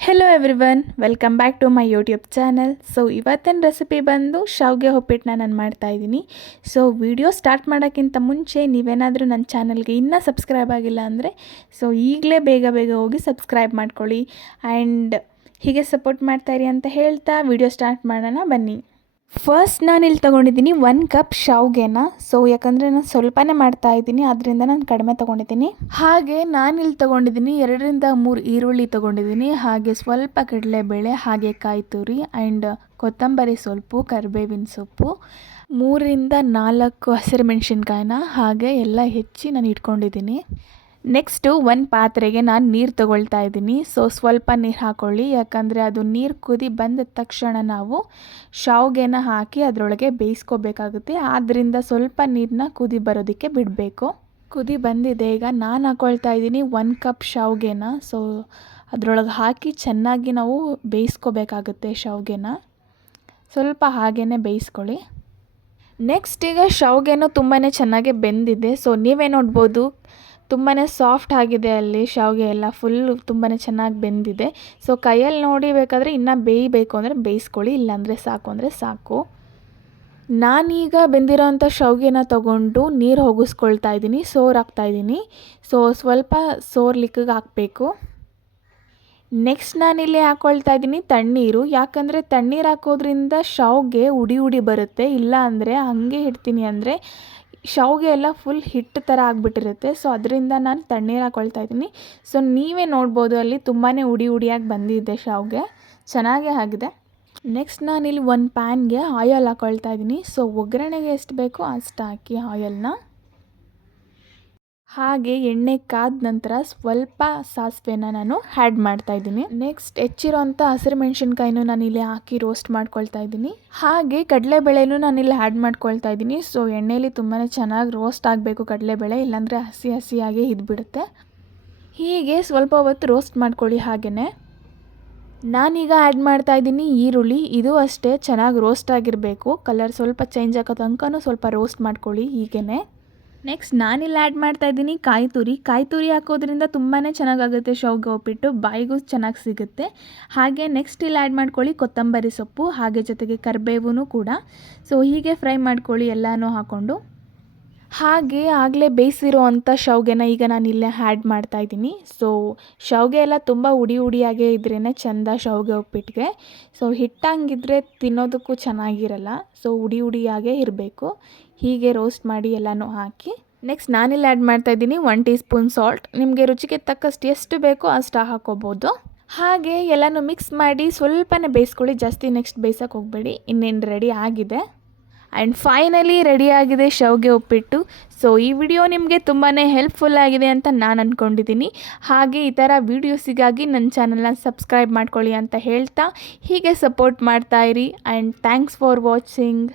Hello everyone welcome back to my YouTube channel so ಇವತ್ತಿನ recipe ಬಂದು ಶಾವಿಗೆ ಉಪ್ಪಿಟ್ಟನ್ನ ನಾನು ಮಾಡ್ತಾಯಿದ್ದೀನಿ ಸೊ ವಿಡಿಯೋ ಸ್ಟಾರ್ಟ್ ಮಾಡೋಕ್ಕಿಂತ ಮುಂಚೆ ನೀವೇನಾದರೂ ನನ್ನ ಚಾನಲ್ಗೆ ಇನ್ನೂ ಸಬ್ಸ್ಕ್ರೈಬ್ ಆಗಿಲ್ಲ ಅಂದರೆ ಸೊ ಈಗಲೇ ಬೇಗ ಬೇಗ ಹೋಗಿ ಸಬ್ಸ್ಕ್ರೈಬ್ ಮಾಡ್ಕೊಳ್ಳಿ. ಆ್ಯಂಡ್ ಹೀಗೆ ಸಪೋರ್ಟ್ ಮಾಡ್ತಾಯಿರಿ ಅಂತ ಹೇಳ್ತಾ ವಿಡಿಯೋ ಸ್ಟಾರ್ಟ್ ಮಾಡೋಣ ಬನ್ನಿ. ಫಸ್ಟ್ ನಾನು ಇಲ್ಲಿ ತೊಗೊಂಡಿದ್ದೀನಿ ಒನ್ ಕಪ್ ಶಾವ್ಗೆನ. ಸೊ ಯಾಕಂದರೆ ನಾನು ಸ್ವಲ್ಪನೇ ಮಾಡ್ತಾ ಇದ್ದೀನಿ ಅದರಿಂದ ನಾನು ಕಡಿಮೆ ತೊಗೊಂಡಿದ್ದೀನಿ. ಹಾಗೆ ನಾನು ಇಲ್ಲಿ ತೊಗೊಂಡಿದ್ದೀನಿ ಎರಡರಿಂದ ಮೂರು ಈರುಳ್ಳಿ ತೊಗೊಂಡಿದ್ದೀನಿ. ಹಾಗೆ ಸ್ವಲ್ಪ ಕಡಲೆಬೇಳೆ, ಹಾಗೆ ಕಾಯಿ ತುರಿ ಆ್ಯಂಡ್ ಕೊತ್ತಂಬರಿ ಸೊಪ್ಪು, ಕರಿಬೇವಿನ ಸೊಪ್ಪು. ಮೂರರಿಂದ ನಾಲ್ಕು ಹಸಿರು ಮೆಣಸಿನ್ಕಾಯಿನ ಹಾಗೆ ಎಲ್ಲ ಹೆಚ್ಚಿ ನಾನು ಇಟ್ಕೊಂಡಿದ್ದೀನಿ. ನೆಕ್ಸ್ಟು ಒಂದು ಪಾತ್ರೆಗೆ ನಾನು ನೀರು ತಗೊಳ್ತಾ ಇದ್ದೀನಿ. ಸೊ ಸ್ವಲ್ಪ ನೀರು ಹಾಕ್ಕೊಳ್ಳಿ ಯಾಕಂದರೆ ಅದು ನೀರು ಕುದಿ ಬಂದ ತಕ್ಷಣ ನಾವು ಶಾವ್ಗೆನ ಹಾಕಿ ಅದರೊಳಗೆ ಬೇಯಿಸ್ಕೋಬೇಕಾಗುತ್ತೆ. ಆದ್ದರಿಂದ ಸ್ವಲ್ಪ ನೀರನ್ನ ಕುದಿ ಬರೋದಕ್ಕೆ ಬಿಡಬೇಕು. ಕುದಿ ಬಂದಿದೆ. ಈಗ ನಾನು ಹಾಕ್ಕೊಳ್ತಾ ಇದ್ದೀನಿ ಒಂದು ಕಪ್ ಶಾವ್ಗೆನ. ಸೊ ಅದರೊಳಗೆ ಹಾಕಿ ಚೆನ್ನಾಗಿ ನಾವು ಬೇಯಿಸ್ಕೋಬೇಕಾಗುತ್ತೆ ಶಾವ್ಗೆನ. ಸ್ವಲ್ಪ ಹಾಗೇ ಬೇಯಿಸ್ಕೊಳ್ಳಿ. ನೆಕ್ಸ್ಟ್ ಈಗ ಶಾವ್ಗೆನೂ ತುಂಬಾ ಚೆನ್ನಾಗಿ ಬೆಂದಿದೆ. ಸೊ ನೀವೇ ನೋಡ್ಬೋದು. ತುಂಬಾ ಸಾಫ್ಟ್ ಆಗಿದೆ ಅಲ್ಲಿ ಶಾವಿಗೆ ಎಲ್ಲ. ಫುಲ್ ತುಂಬಾ ಚೆನ್ನಾಗಿ ಬೆಂದಿದೆ. ಸೊ ಕೈಯಲ್ಲಿ ನೋಡಿ ಬೇಕಾದರೆ ಇನ್ನೂ ಬೇಯಬೇಕು ಅಂದರೆ ಬೇಯಿಸ್ಕೊಳ್ಳಿ, ಇಲ್ಲಾಂದರೆ ಸಾಕು ಅಂದರೆ ಸಾಕು. ನಾನೀಗ ಬೆಂದಿರೋಂಥ ಶಾವಿಗೆನ ತೊಗೊಂಡು ನೀರು ಹೋಗಿಸ್ಕೊಳ್ತಾ ಇದ್ದೀನಿ ಸೋರ್ ಹಾಕ್ತಾಯಿದ್ದೀನಿ ಸೊ ಸ್ವಲ್ಪ ಸೋರ್ಲಿಕ್ಕೆ ಹಾಕಬೇಕು. ನೆಕ್ಸ್ಟ್ ನಾನಿಲ್ಲಿ ಹಾಕ್ಕೊಳ್ತಾ ಇದ್ದೀನಿ ತಣ್ಣೀರು. ಯಾಕಂದರೆ ತಣ್ಣೀರು ಹಾಕೋದ್ರಿಂದ ಶಾವ್ಗೆ ಉಡಿ ಉಡಿ ಬರುತ್ತೆ. ಇಲ್ಲ ಅಂದರೆ ಹಾಗೆ ಇಡ್ತೀನಿ ಅಂದರೆ ಶಾವಿಗೆ ಎಲ್ಲ ಫುಲ್ ಹಿಟ್ಟು ಥರ ಆಗಿಬಿಟ್ಟಿರುತ್ತೆ. ಸೊ ಅದರಿಂದ ನಾನು ತಣ್ಣೀರು ಹಾಕ್ಕೊಳ್ತಾ ಇದ್ದೀನಿ. ಸೊ ನೀವೇ ನೋಡ್ಬೋದು, ಅಲ್ಲಿ ತುಂಬಾ ಉಡಿ ಉಡಿಯಾಗಿ ಬಂದಿದೆ ಶಾವಿಗೆ ಚೆನ್ನಾಗೇ ಆಗಿದೆ. ನೆಕ್ಸ್ಟ್ ನಾನಿಲ್ಲಿ ಒಂದು ಪ್ಯಾನ್ಗೆ ಆಯಲ್ ಹಾಕ್ಕೊಳ್ತಾ ಇದ್ದೀನಿ. ಸೊ ಒಗ್ಗರಣೆಗೆ ಎಷ್ಟು ಬೇಕೋ ಅಷ್ಟು ಹಾಕಿ ಆಯಲ್ನ ಹಾಗೆ ಎಣ್ಣೆ ಕಾದ ನಂತರ ಸ್ವಲ್ಪ ಸಾಸಿವೆನ ನಾನು ಆ್ಯಡ್ ಮಾಡ್ತಾ ಇದ್ದೀನಿ. ನೆಕ್ಸ್ಟ್ ಹೆಚ್ಚಿರೋಂಥ ಹಸಿರು ಮೆಣಸಿನ್ಕಾಯಿನೂ ನಾನು ಇಲ್ಲಿ ಹಾಕಿ ರೋಸ್ಟ್ ಮಾಡ್ಕೊಳ್ತಾ ಇದ್ದೀನಿ. ಹಾಗೆ ಕಡಲೆಬೇಳೆನೂ ಇಲ್ಲಿ ಆ್ಯಡ್ ಮಾಡ್ಕೊಳ್ತಾ ಇದ್ದೀನಿ. ಸೊ ಎಣ್ಣೆಯಲ್ಲಿ ತುಂಬಾ ಚೆನ್ನಾಗಿ ರೋಸ್ಟ್ ಆಗಬೇಕು ಕಡಲೆಬೇಳೆ, ಇಲ್ಲಾಂದರೆ ಹಸಿ ಹಸಿಯಾಗಿ ಇದ್ಬಿಡುತ್ತೆ. ಹೀಗೆ ಸ್ವಲ್ಪ ಹೊತ್ತು ರೋಸ್ಟ್ ಮಾಡ್ಕೊಳ್ಳಿ ಹಾಗೆಯೇ ನಾನೀಗ ಆ್ಯಡ್ ಮಾಡ್ತಾ ಇದ್ದೀನಿ ಈರುಳ್ಳಿ. ಇದು ಅಷ್ಟೇ ಚೆನ್ನಾಗಿ ರೋಸ್ಟ್ ಆಗಿರಬೇಕು. ಕಲರ್ ಸ್ವಲ್ಪ ಚೇಂಜ್ ಆಗೋ ತನಕ ಸ್ವಲ್ಪ ರೋಸ್ಟ್ ಮಾಡ್ಕೊಳ್ಳಿ ಹೀಗೇ ನೆಕ್ಸ್ಟ್ ನಾನಿಲ್ಲಿ ಆ್ಯಡ್ ಮಾಡ್ತಾ ಇದ್ದೀನಿ ಕಾಯಿ ತುರಿ ಕಾಯಿ ತುರಿ ಹಾಕೋದ್ರಿಂದ ತುಂಬಾ ಚೆನ್ನಾಗಾಗುತ್ತೆ ಶೌಗ ಉಪ್ಪಿಟ್ಟು. ಬಾಯಿಗೂ ಚೆನ್ನಾಗಿ ಸಿಗುತ್ತೆ. ಹಾಗೆ ನೆಕ್ಸ್ಟ್ ಇಲ್ಲಿ ಆ್ಯಡ್ ಮಾಡ್ಕೊಳ್ಳಿ ಕೊತ್ತಂಬರಿ ಸೊಪ್ಪು, ಹಾಗೆ ಜೊತೆಗೆ ಕರಿಬೇವು ಕೂಡ. ಸೊ ಹೀಗೆ ಫ್ರೈ ಮಾಡ್ಕೊಳ್ಳಿ ಎಲ್ಲನೂ ಹಾಕ್ಕೊಂಡು ಹಾಗೆ ಆಗಲೇ ಬೇಯಿಸಿರೋ ಅಂಥ ಶಾವ್ಗೆನ ಈಗ ನಾನು ಇಲ್ಲೇ ಆ್ಯಡ್ ಮಾಡ್ತಾಯಿದ್ದೀನಿ ಸೊ ಶಾವಿಗೆ ಎಲ್ಲ ತುಂಬ ಉಡಿ ಉಡಿಯಾಗೇ ಇದ್ರೇ ಚೆಂದ ಶಾವಿಗೆ ಉಪ್ಪಿಟ್ಟಿಗೆ ಸೊ ಹಿಟ್ಟಂಗಿದ್ರೆ ತಿನ್ನೋದಕ್ಕೂ ಚೆನ್ನಾಗಿರಲ್ಲ. ಸೊ ಉಡಿ ಉಡಿಯಾಗೇ ಇರಬೇಕು. ಹೀಗೆ ರೋಸ್ಟ್ ಮಾಡಿ ಎಲ್ಲನೂ ಹಾಕಿ. ನೆಕ್ಸ್ಟ್ ನಾನಿಲ್ಲಿ ಆ್ಯಡ್ ಮಾಡ್ತಾಯಿದ್ದೀನಿ ಒನ್ ಟೀ ಸ್ಪೂನ್ ಸಾಲ್ಟ್ ನಿಮಗೆ ರುಚಿಗೆ ತಕ್ಕಷ್ಟು ಎಷ್ಟು ಬೇಕೋ ಅಷ್ಟು ಹಾಕೋಬೋದು. ಹಾಗೆ ಎಲ್ಲನೂ ಮಿಕ್ಸ್ ಮಾಡಿ ಸ್ವಲ್ಪನೇ ಬೇಯಿಸ್ಕೊಳ್ಳಿ. ಜಾಸ್ತಿ ನೆಕ್ಸ್ಟ್ ಬೇಯಿಸೋಕೆ ಹೋಗಬೇಡಿ. ಇನ್ನೇನು ರೆಡಿ ಆಗಿದೆ. ಆ್ಯಂಡ್ ಫೈನಲಿ ರೆಡಿಯಾಗಿದೆ ಶವ್ಗೆ ಉಪ್ಪಿಟ್ಟು. ಸೊ ಈ ವಿಡಿಯೋ ನಿಮಗೆ ತುಂಬಾ ಹೆಲ್ಪ್ಫುಲ್ ಆಗಿದೆ ಅಂತ ನಾನು ಅಂದ್ಕೊಂಡಿದ್ದೀನಿ ಹಾಗೆ ಈ ಥರ ವೀಡಿಯೋಸಿಗಾಗಿ ನನ್ನ ಚಾನಲ್ನ ಸಬ್ಸ್ಕ್ರೈಬ್ ಮಾಡ್ಕೊಳ್ಳಿ ಅಂತ ಹೇಳ್ತಾ, ಹೀಗೆ ಸಪೋರ್ಟ್ ಮಾಡ್ತಾಯಿರಿ ಆ್ಯಂಡ್ ಥ್ಯಾಂಕ್ಸ್ ಫಾರ್ ವಾಚಿಂಗ್